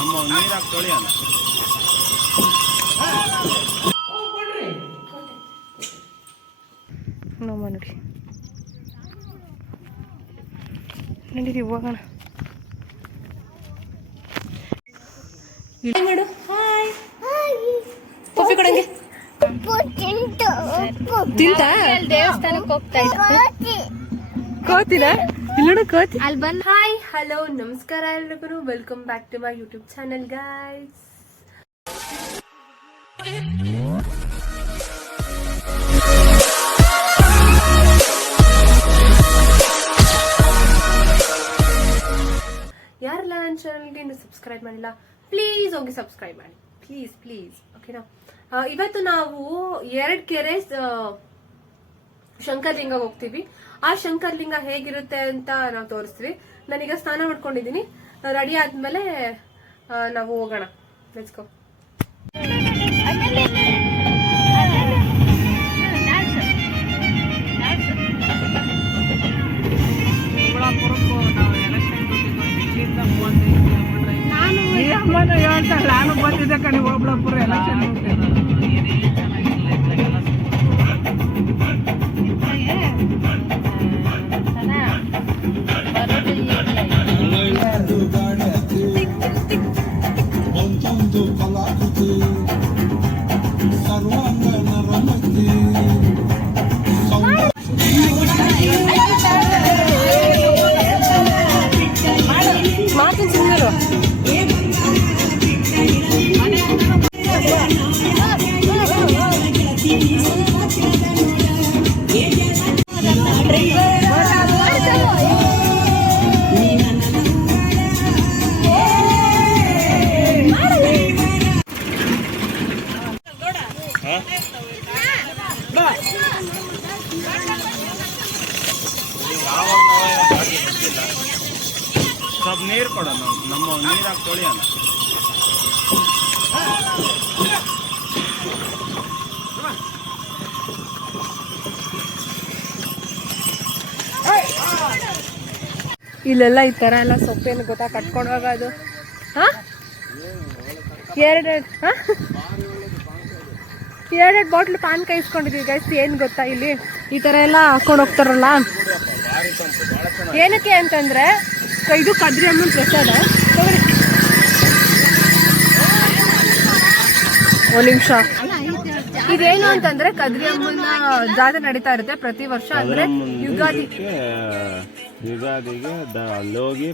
ನಮ್ಮ ನೀರಾಗ ತೊಳೆಯೋಣ. ನಮ್ಮ ನೋಡಿ ನಡೀರಿ ಹೋಗೋಣ. ಮಾಡು ಹಾಯ್ ಕಾಫಿ ಕೊಡಂಗೆ ತಿಂತ ದೇವಸ್ಥಾನಕ್ಕೆ ಹೋಗ್ತಾ ಇದ್ದ ಕೋತಿನ ಇಲ್ಲಿ ಕೋತಿ ಅಲ್ಲಿ ಬಂದು. ಹಾಯ್ ಹಲೋ ನಮಸ್ಕಾರ ಎಲ್ರಿಗೂ, welcome back to my YouTube channel guys. ಯಾರೆಲ್ಲ ನನ್ನ ಚಾನಲ್ಗೆ ಇನ್ನು ಸಬ್ಸ್ಕ್ರೈಬ್ ಮಾಡಿಲ್ಲ ಪ್ಲೀಸ್ ಹೋಗಿ ಸಬ್ಸ್ಕ್ರೈಬ್ ಮಾಡಿ ಪ್ಲೀಸ್ ಪ್ಲೀಸ್, ಓಕೆನಾ. ಇವತ್ತು ನಾವು 2 ಕೆರೆ ಶಂಕರಲಿಂಗ ಹೋಗ್ತೀವಿ. ಆ ಶಂಕರಲಿಂಗ ಹೇಗಿರುತ್ತೆ ಅಂತ ನಾವು ತೋರಿಸ್ತೀವಿ. ನಾನೀಗ ಸ್ನಾನ ಮಾಡ್ಕೊಂಡಿದ್ದೀನಿ, ರೆಡಿ ಆದ್ಮೇಲೆ ನಾವು ಹೋಗೋಣ. Let's go. ನಾನು ಬಂದಿದ್ದೆ ಕಣಿ ಒಬ್ಳೊಬ್ಬರು ಎಲೆಕ್ಷನ್ ಸ್ವಲ್ಪ ನೀರು ಕೊಡೋಣ, ನಮ್ಮ ನೀರಾಗ ತೊಳೆಯೋಣ. ಇಲ್ಲೆಲ್ಲ ಈ ತರ ಎಲ್ಲ ಸೊಪ್ಪೇನು ಗೊತ್ತಾ ಕಟ್ಕೊಂಡು ಹೋಗೋದು. ಎರಡೆರಡು ಬಾಟ್ಲು ಪಾನ್ ಕೈ ಇಸ್ಕೊಂಡಿದೀವಿ ಗೈಸ್. ಏನ್ ಗೊತ್ತಾ, ಇಲ್ಲಿ ಈ ತರ ಎಲ್ಲ ಹಾಕೊಂಡು ಹೋಗ್ತಾರಲ್ಲ, ಏನಕ್ಕೆ ಅಂತಂದ್ರೆ ಇದು ಕದ್ರಿ ಅಮ್ಮನ ಪ್ರಸಾದ. ಒಂದ್ ನಿಮಿಷ. ಇದೇನು ಅಂತಂದ್ರೆ ಕದ್ರಿ ಅಮ್ಮನ ಜಾತ್ರೆ ನಡೀತಾ ಇರುತ್ತೆ ಪ್ರತಿ ವರ್ಷ. ಅಂದ್ರೆ ಯುಗಾದಿಗೆ ಅಲ್ಲಿ ಹೋಗಿ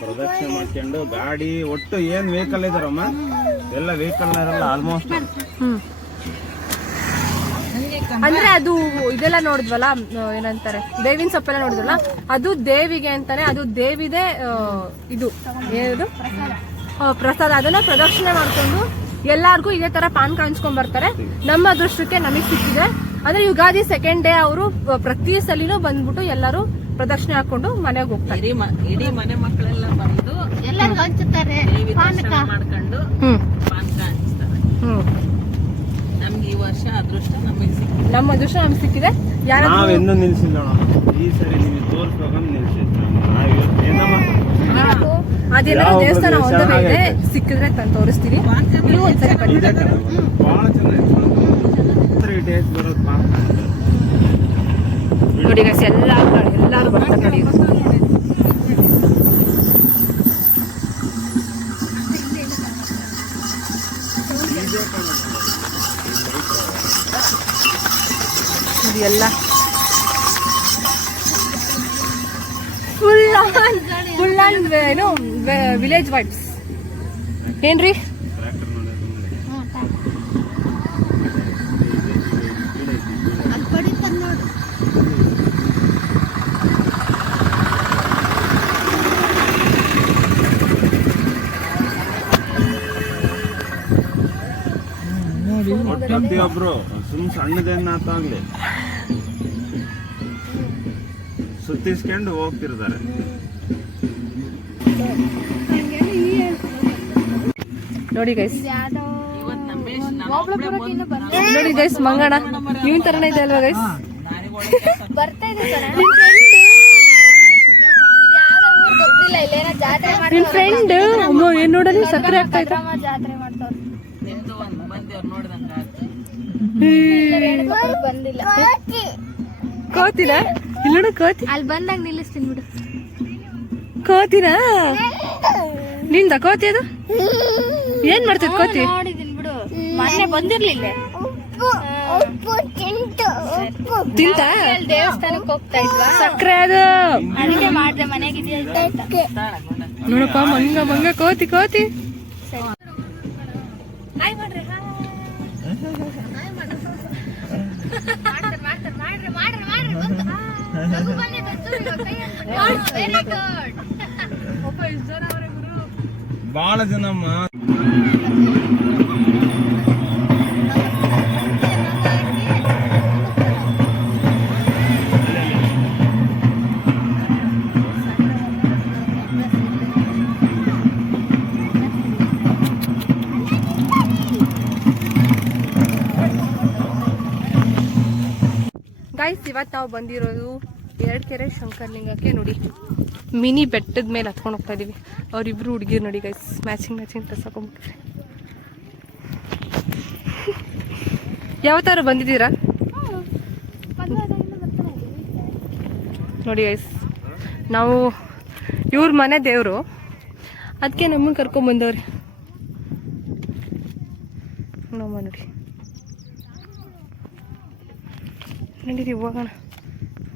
ಪ್ರದಕ್ಷಿಣೆ ಮಾಡ್ಕೊಂಡು ಗಾಡಿ ಒಟ್ಟು ಏನ್ ವೆಹಿಕಲ್ ಇದಾರಮ್ಮ ಎಲ್ಲ ವೆಹಿಕಲ್ ಇರಲ್ಲ ಆಲ್ಮೋಸ್ಟ್. ಅಂದ್ರೆ ಅದು ಇದೆಲ್ಲ ನೋಡಿದ್ವಲ್ಲ, ಏನಂತಾರೆ ಬೇವಿನ ಸೊಪ್ಪೆಲ್ಲ ನೋಡಿದ್ವಲ್ಲ, ಅದು ದೇವಿಗೆ ಅಂತಾನೆ, ಅದು ದೇವಿದೆ ಇದು ಏನದು ಪ್ರಸಾದ. ಅದನ್ನ ಪ್ರದಕ್ಷಿಣೆ ಮಾಡ್ಕೊಂಡು ಎಲ್ಲಾರ್ಗು ಇದೇ ತರ ಪಾನ್ ಕಾಣಿಸ್ಕೊಂಡ್ ಬರ್ತಾರೆ. ನಮ್ಮ ಅದೃಷ್ಟಕ್ಕೆ ನಮಗ್ ಸಿಕ್ಕಿದೆ. ಅಂದ್ರೆ ಯುಗಾದಿ ಸೆಕೆಂಡ್ ಡೇ ಅವರು ಪ್ರತಿ ಸಲಿನೂ ಬಂದ್ಬಿಟ್ಟು ಎಲ್ಲರೂ ಪ್ರದಕ್ಷಿಣೆ ಹಾಕೊಂಡು ಮನೆಗೆ ಹೋಗ್ತಾರೆ. ಇಡೀ ಮನೆ ಮಕ್ಕಳೆಲ್ಲ ಬಂದು ಎಲ್ಲರೂ ಹಂಚುತ್ತಾರೆ, ಮಾಡ್ಕೊಂಡು ಪಾನಕ ಹಂಚ್ತಾರೆ. ನಮ್ಗೆ ಈ ವರ್ಷ ಅದೃಷ್ಟ ನಮಗೆ ಸಿಕ್ಕಿದೆ. ನಮ್ಮ ಅದೃಷ್ಟ ನಮ್ಗೆ ಸಿಕ್ಕಿದೆ. ನಾವೆಂದೂ ನಿಲ್ಸಿಲ್ಲ ಈ ಸರಿ ನಿಮಗೆ ತೋರಿಸ್ಬೇಕಂತ ನಿಲ್ಸಿದ್ವಿ. ಅದೇನೋ ದೇವಸ್ಥಾನ ಒಂದೇ ಇದೆ, ಸಿಕ್ಕಿದ್ರೆ ತಂದು ತೋರಿಸ್ತೀವಿ. ನೀವು ಒಂದ್ಸರಿ ಬಹಳ ಚೆನ್ನಾಗಿ ಬರೋದು ನೋಡಿ ಗೈಸ್, ಎಲ್ಲಾರು ಬರ್ತಾರೆ ನೋಡಿ. ಎಲ್ಲ ಫುಲ್ ಆನ್ ಏನು ವಿಲೇಜ್ ವೈಬ್ಸ್ ಏನ್ರಿ. ಪ್ರತಿಯೊಬ್ರು ಸಣ್ಣದೇನಾಗ್ಲಿ ಸುತ್ತಿಸ್ಕೊಂಡು ಹೋಗ್ತಿರ್ತಾರೆ. ನೋಡಿ ಗೈಸ್, ನೋಡಿ ಗೈಸ್ ಮಂಗಣ ನೀವ್ ತರನೇ ಇದೆ ಅಲ್ವಾ ಗೈಸ್? ಬರ್ತಾ ಇದೆ ನಿನ್ ಫ್ರೆಂಡ್ ಏನ್ ನೋಡಲಿ ಸಕ್ಕರೆ ಆಗ್ತಾ ಇತ್ತು. ಜಾತ್ರೆ ಮಾಡ್ತಾವ್ರು. ನಿಮ್ದು ಒಂದು ಬಂದೇವ್ರು ನೋಡ್ದಂಗ ಆಯ್ತು. ಬಂದಿಲ್ಲ. ಕೋತಿನ ಇಲ್ಲ ಕೋತಿ ಅಲ್ಲಿ ಬಂದಾಗ ನಿಲ್ಲಿಸ್ತೀನಿ ಬಿಡು. ಕೋತಿನ ನಿಂದ ಕೋತಿ ಅದು ಏನ್ ಮಾಡ್ತದ ಕೋತಿ? ನೋಡಿದೀನಿ ಬಿಡು, ಮೊನ್ನೆ ಬಂದಿರ್ಲಿಲ್ಲ. ತಿಂತ ಅಲ್ಲಿ ದೇವಸ್ಥಾನಕ್ಕೆ ಹೋಗ್ತಾ ಇದ್ವಾ, ಸಕ್ಕರೆ ಅದು ಅದಕ್ಕೆ ಮಾಡ್ದೆ ಮನೆಗಿದೆಯಾ ಅಂತ. ನೋಡಪ್ಪ ಮಂಗ ಮಂಗ ಕೋತಿ ಕೋತಿ. ಬಾಳ ಜನಮ್ಮ ಗೈಸ್, ಇವತ್ತು ನಾವು ಬಂದಿರೋದು ಎರಡ್ಕೆರೆ ಶಂಕರಲಿಂಗಕ್ಕೆ. ನೋಡಿ, ಮಿನಿ ಬೆಟ್ಟದ ಮೇಲೆ ಹತ್ಕೊಂಡು ಹೋಗ್ತಾ ಇದೀವಿ. ಅವ್ರಿಬ್ರು ಹುಡುಗಿರು ನೋಡಿ ಗೈಸ್, ಮ್ಯಾಚಿಂಗ್ ಡ್ರೆಸ್ ಹಾಕೊಂಡ್ಬಿಟ್ಟಿದ್ದಾರೆ. ಯಾವತ್ತಾರು ಬಂದಿದ್ದೀರಾ? ನೋಡಿ ಗೈಸ್, ನಾವು ಇವ್ರ ಮನೆ ದೇವರು, ಅದಕ್ಕೆ ನಮ್ಮನ್ನು ಕರ್ಕೊಂಬಂದವ್ರಿ. ನಮ್ಮ ನೋಡಿ ನಡೀರಿ ಹೋಗೋಣ.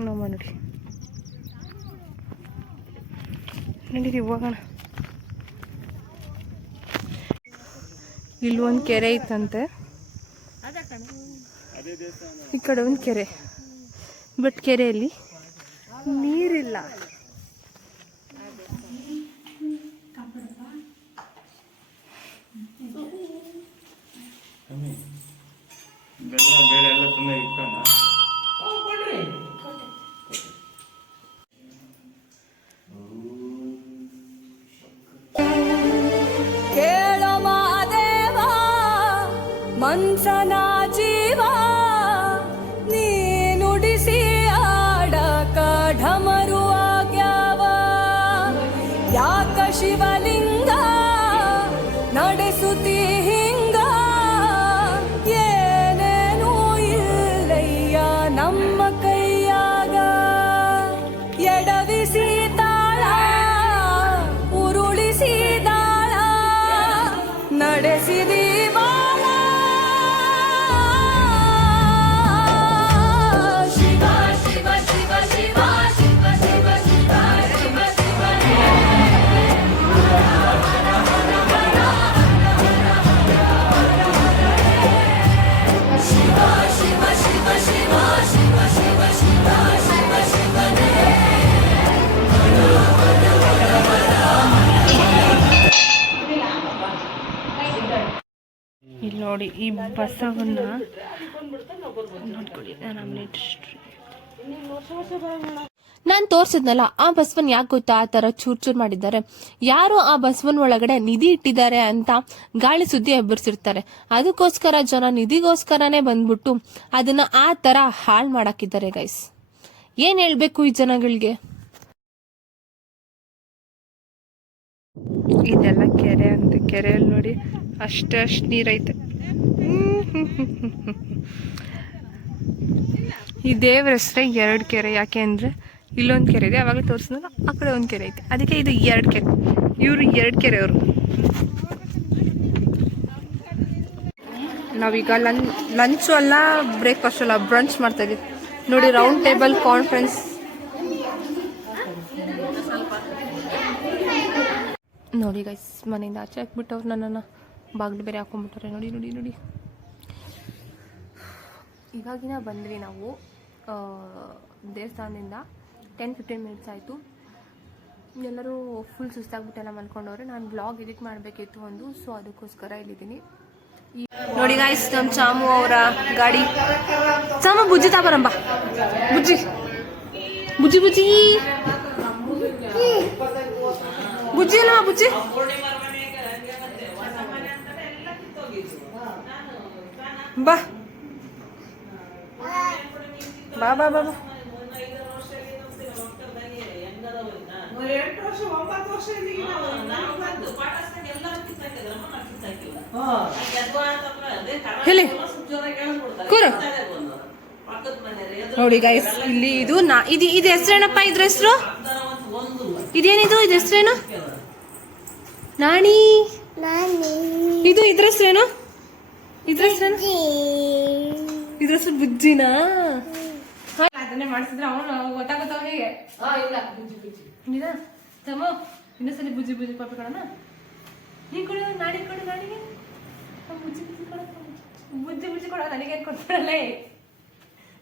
ನಮ್ಮ ನೋಡಿ ನಡೀರಿ ಹೋಗೋಣ. ಇಲ್ಲೊಂದು ಕೆರೆ ಇತ್ತಂತೆ, ಈ ಕಡೆ ಒಂದು ಕೆರೆ, ಬಟ್ ಕೆರೆಯಲ್ಲಿ ನೀರಿಲ್ಲ. ಬೆಲ್ಲ ಬೇಳೆ ಎಲ್ಲ ತುಂಬಾ ಇಕ್ಕಣ. ಕೇಳೋ ಮಾದೇವ ಮನ್ಸನ ಜೀವ, ನೀ ನುಡಿಸಿ ಆಡಕ ಢಮರು ಆಗ್ಯಾವ. ಯಾಕ ಶಿವಲಿಂಗ ನಡೆಸುತ್ತಿ ಹಿಂಗ, ಏನೇನೂ ಇಲ್ಲಯ್ಯ ನಮ್ಮ ಕೈಯಾಗ. ಎಡವಿಸಿ ತಾಳ ಉರುಳಿಸಿ ದಾಳ ನಡೆಸಿದಿ ಬಾಳ. ಶಿವ ಶಿವ ಶಿವ ಶಿವ ಶಿವ ಶಿವ ಶಿವ ಶಿವ ಶಿವ ಶಿವ ಶಿವ ಶಿವ ಶಿವ ಶಿವ ಶಿವ ಶಿವ ಶಿವನೇ. ಇಲ್ಲಿ ನೋಡಿ, ಈ ಬಸವನ್ನ ನೋಡ್ಕೊಳ್ಳಿ. ನಾನು ತೋರ್ಸಿದ್ನಲ್ಲ, ಆ ಬಸವನ್ ಯಾಕೆ ಗೊತ್ತಾ ಆ ತರ ಚೂರ್ ಚೂರ್ ಮಾಡಿದ್ದಾರೆ? ಯಾರೋ ಆ ಬಸವನ್ ಒಳಗಡೆ ನಿಧಿ ಇಟ್ಟಿದ್ದಾರೆ ಅಂತ ಗಾಳಿ ಸುದ್ದಿ ಎಬ್ಬರಿಸಿರ್ತಾರೆ. ಅದಕ್ಕೋಸ್ಕರ ಜನ ನಿಧಿಗೋಸ್ಕರನೇ ಬಂದ್ಬಿಟ್ಟು ಅದನ್ನ ಆ ತರ ಹಾಳ್ ಮಾಡಾಕಿದ್ದಾರೆ ಗೈಸ್. ಏನ್ ಹೇಳ್ಬೇಕು ಈ ಜನಗಳಿಗೆ? ಇದೆಲ್ಲ ಕೆರೆ ಅಂತ, ಕೆರೆಯಲ್ಲಿ ನೋಡಿ ಅಷ್ಟು ನೀರೈತೆ. ಈ ದೇವ್ರ ಹೆಸ್ರೆ 2 ಕೆರೆ. ಯಾಕೆ ಅಂದ್ರೆ ಇಲ್ಲೊಂದು ಕೆರೆ ಇದೆ, ಅವಾಗಲೇ ತೋರಿಸಿದ್ನಲ್ಲ, ಆ ಕಡೆ ಒಂದು ಕೆರೆ ಐತೆ, ಅದಕ್ಕೆ ಇದು 2 ಕೆರೆ. ಇವರು 2 ಕೆರೆ ಅವರು. ನಾವೀಗ ಲಂಚು ಅಲ್ಲ, ಬ್ರೇಕ್ಫಾಸ್ಟ್ ಅಲ್ಲ, ಬ್ರಂಚ್ ಮಾಡ್ತಾ ಇದೀವಿ ನೋಡಿ. ರೌಂಡ್ ಟೇಬಲ್ ಕಾನ್ಫರೆನ್ಸ್ ನೋಡಿ ಗೈಸ್. ಮನೆಯಿಂದ ಆಚೆ ಹಾಕ್ಬಿಟ್ಟವ್ರು ನನ್ನನ್ನು, ಬಾಗಿಲು ಬೇರೆ ಹಾಕೊಂಡ್ಬಿಟ್ಟವ್ರೆ. ನೋಡಿ ನೋಡಿ ನೋಡಿ. ಇವಾಗಿನ ಬಂದ್ವಿ ನಾವು ದೇವಸ್ಥಾನದಿಂದ. 10-15 ಮಿನಿಟ್ಸ್ ಆಯಿತು. ಎಲ್ಲರೂ ಫುಲ್ ಸುಸ್ತಾಗ್ಬಿಟ್ಟೆಲ್ಲ ಮಲ್ಕೊಂಡವ್ರೆ. ನಾನು ಬ್ಲಾಗ್ ಎಡಿಟ್ ಮಾಡಬೇಕಿತ್ತು ಒಂದು, ಸೊ ಅದಕ್ಕೋಸ್ಕರ ಇಲ್ಲಿದ್ದೀನಿ. ನೋಡಿ ಗಾಯ್ಸ್, ನಮ್ಮ ಚಾಮು ಅವರ ಗಾಡಿ. ಚಾಮು ಬುಜ್ಜಿ ತಾಬರಂಬ, ಬುಜ್ಜಿ ಬುಜ್ಜಿ ಬುಜ್ಜಿ ಬುಜ್ಜಿ ಅಲ್ಲ ಬುಜ್ಜಿ. ಬಾ ಬಾ ಬಾ ಬಾ ಬಾ. ಹೇಳಿ ಕೂರು ನೋಡಿ ಗೈಸ್, ಇಲ್ಲಿ ಇದು ಇದು ಹೆಸ್ರೇನಪ್ಪ? ಇದ್ರ ಹೆಸರು ಇದೇನಿದು? ಇದು ಹೆಸ್ರೇನು? ನಾಣಿ. ಇದು ಇದ್ರ ಹೆಸ್ರೇನು? ಇದ್ರ ಹೆಸ್ರೇನು? ಇದ್ರ ಹೆಸರು ಬುಜ್ಜಿನಾ? ಅದನ್ನೇ ಮಾಡಿಸಿದ್ರೆ ಅವನು ಗೊತ್ತಾಗುತ್ತ ಅವನಿಗೆ. ಇಲ್ಲ ತಮ್ಮ ಇನ್ನೊಂದ್ಸಲಿ ಬುಜ್ಜಿ ಬುಜ್ಜಿ ಪಾಪಿ ಕೊಡೋಣ. ನೀ ಕೊಡು, ನಾಡಿ ಕೊಡು, ನಾಡಿಗೆ ಬುಜ್ಜಿ ಬುಜ್ಜಿ ಕೊಡ, ಬುಜ್ಜಿ ಬುಜ್ಜಿ ಕೊಡ. ನನಗೇನು ಕೊಡ್ತಾರಲ್ಲೇ,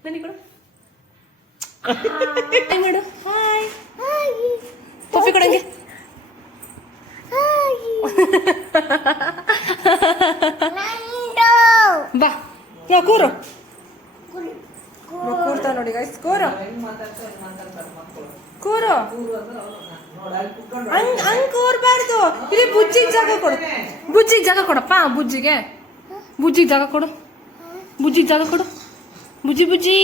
ನನಗೆ ಕೊಡು. ಮಾಡು, ಹಾಯ್ ಪಪ್ಪಿ ಕೊಡಂಗೆ. ಬಾ ಕೂರು. ಕೂರ್ತಾ ನೋಡಿ ಗೈಸ್, ಕೂರು ಕೂರು. ಹಂಗ್ ಕೂರ್ಬಾರ್ದು. ಇಲ್ಲಿ ಬುಜ್ಜಿಗೆ ಜಾಗ ಕೊಡು, ಬುಜ್ಜಿಗೆ ಜಾಗ ಕೊಡಪ್ಪ. ಬುಜ್ಜಿಗೆ ಜಾಗ ಕೊಡು, ಬುಜ್ಜಿಗೆ ಜಾಗ ಕೊಡು. ಬುಜ್ಜಿ ಬುಜ್ಜಿ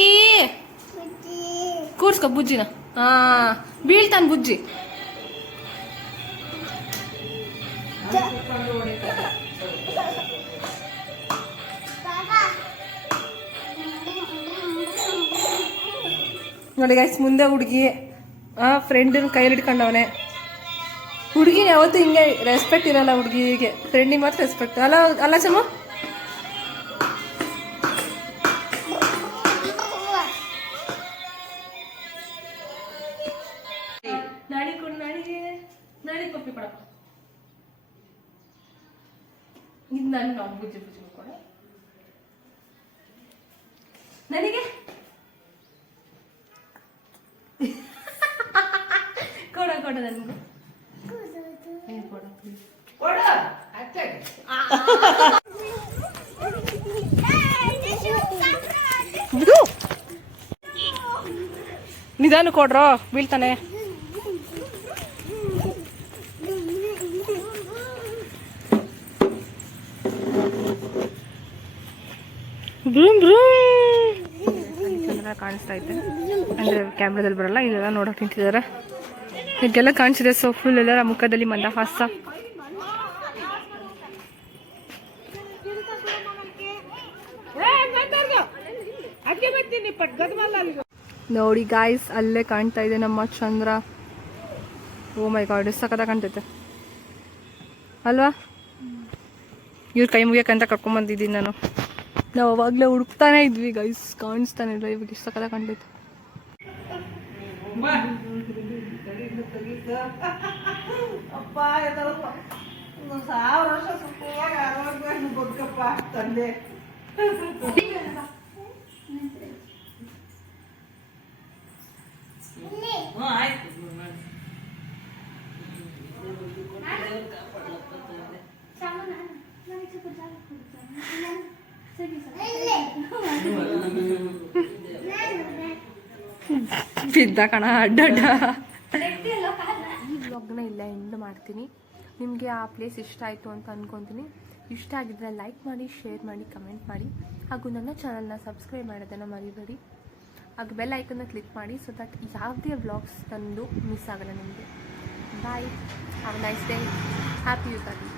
ಕೂರ್ಸ್ಕೊ ಬುಜ್ಜಿನ. ಬೀಳ್ತಾನ ಬುಜ್ಜಿ. ನೋಡಿ ಗೈಸ್, ಮುಂದೆ ಹುಡುಗಿ ಫ್ರೆಂಡಿನ ಕೈಯಲ್ಲಿ ಇಟ್ಕೊಂಡವನೆ. ಹುಡುಗಿನ ಯಾವತ್ತೂ ಹಿಂಗೆ ರೆಸ್ಪೆಕ್ಟ್ ಇರಲ್ಲ ಹುಡುಗಿಗೆ, ಫ್ರೆಂಡಿಗೆ ಮಾತ್ರ ರೆಸ್ಪೆಕ್ಟ್. ಅಲ್ಲ ಚಮ್ಮ? ನಾಡಿ ಕೊಡು, ನಾಡಿಗೆ ನಾಡಿ ಪಪ್ಪಿ ಕೊಡಪ್ಪ. ಇದು ನಾನು ಬುಜ್ಜಿ ಬುಜ್ಜಿ ಕೊಡ ನನಗೆ. ಕೊಡ ಕೊಡ ನನಗೂ ಕೊಡ ಪ್ಲೀಸ್. ನಿಧಾನ ಕೊಡ್ರೋ, ಬೀಳ್ತಾನೆ. ಕಾಣಿಸ್ತಾ ಐತೆ ಅಂದ್ರೆ ಕ್ಯಾಮ್ರಾದಲ್ಲಿ ಬರಲ್ಲ. ಇಲ್ಲೆಲ್ಲ ನೋಡಕ್ ನಿಂತಿದ್ದಾರೆ, ಇದೆಲ್ಲ ಕಾಣಿಸಿದೆ. ಸೊ ಫುಲ್ ಎಲ್ಲರ ಮುಖದಲ್ಲಿ ಮಂದಹಾಸ. ನೋಡಿ ಗಾಯ್ಸ್, ಅಲ್ಲೇ ಕಾಣ್ತಾ ಇದೆ ನಮ್ಮ ಚಂದ್ರ. ಓ ಮೈ ಗಾಡ್, ಎಷ್ಟು ಸಖತ್ತಾಗಿ ಕಾಣ್ತೈತೆ ಅಲ್ವಾ? ಇವ್ರ ಕೈ ಮುಗಿಯಕ್ಕಂತ ಕರ್ಕೊಂಬಂದಿದ್ದೀನಿ ನಾನು. ನಾವು ಅವಾಗಲೇ ಹುಡುಕ್ತಾನೆ ಇದ್ವಿ ಗೈಸ್, ಕಾಣಿಸ್ತಾನೆ ಇಲ್ಲ. ಇವಾಗ ಎಷ್ಟು ಸಖತ್ತಾಗಿ ಕಾಣ್ತೈತೆ. ಬಿದ್ದ ಕಣ ಅಡ್ಡಡ್ಡ. ಈ ವ್ಲಾಗ್ನ ಇಲ್ಲ ಎಂಡ್ ಮಾಡ್ತೀನಿ. ನಿಮಗೆ ಆ ಪ್ಲೇಸ್ ಇಷ್ಟ ಆಯಿತು ಅಂತ ಅಂದ್ಕೊತೀನಿ. ಇಷ್ಟ ಆಗಿದ್ರೆ ಲೈಕ್ ಮಾಡಿ, ಶೇರ್ ಮಾಡಿ, ಕಮೆಂಟ್ ಮಾಡಿ, ಹಾಗೂ ನನ್ನ ಚಾನಲ್ನ ಸಬ್ಸ್ಕ್ರೈಬ್ ಮಾಡೋದನ್ನು ಮರಿಬೇಡಿ. ಹಾಗೂ ಬೆಲ್ ಐಕನ್ನ ಕ್ಲಿಕ್ ಮಾಡಿ, ಸೊ ದಟ್ ಯಾವುದೇ ವ್ಲಾಗ್ಸ್ ತಂದು ಮಿಸ್ ಆಗಲ್ಲ ನಿಮಗೆ. Bye, have a nice day, happy Ugadi.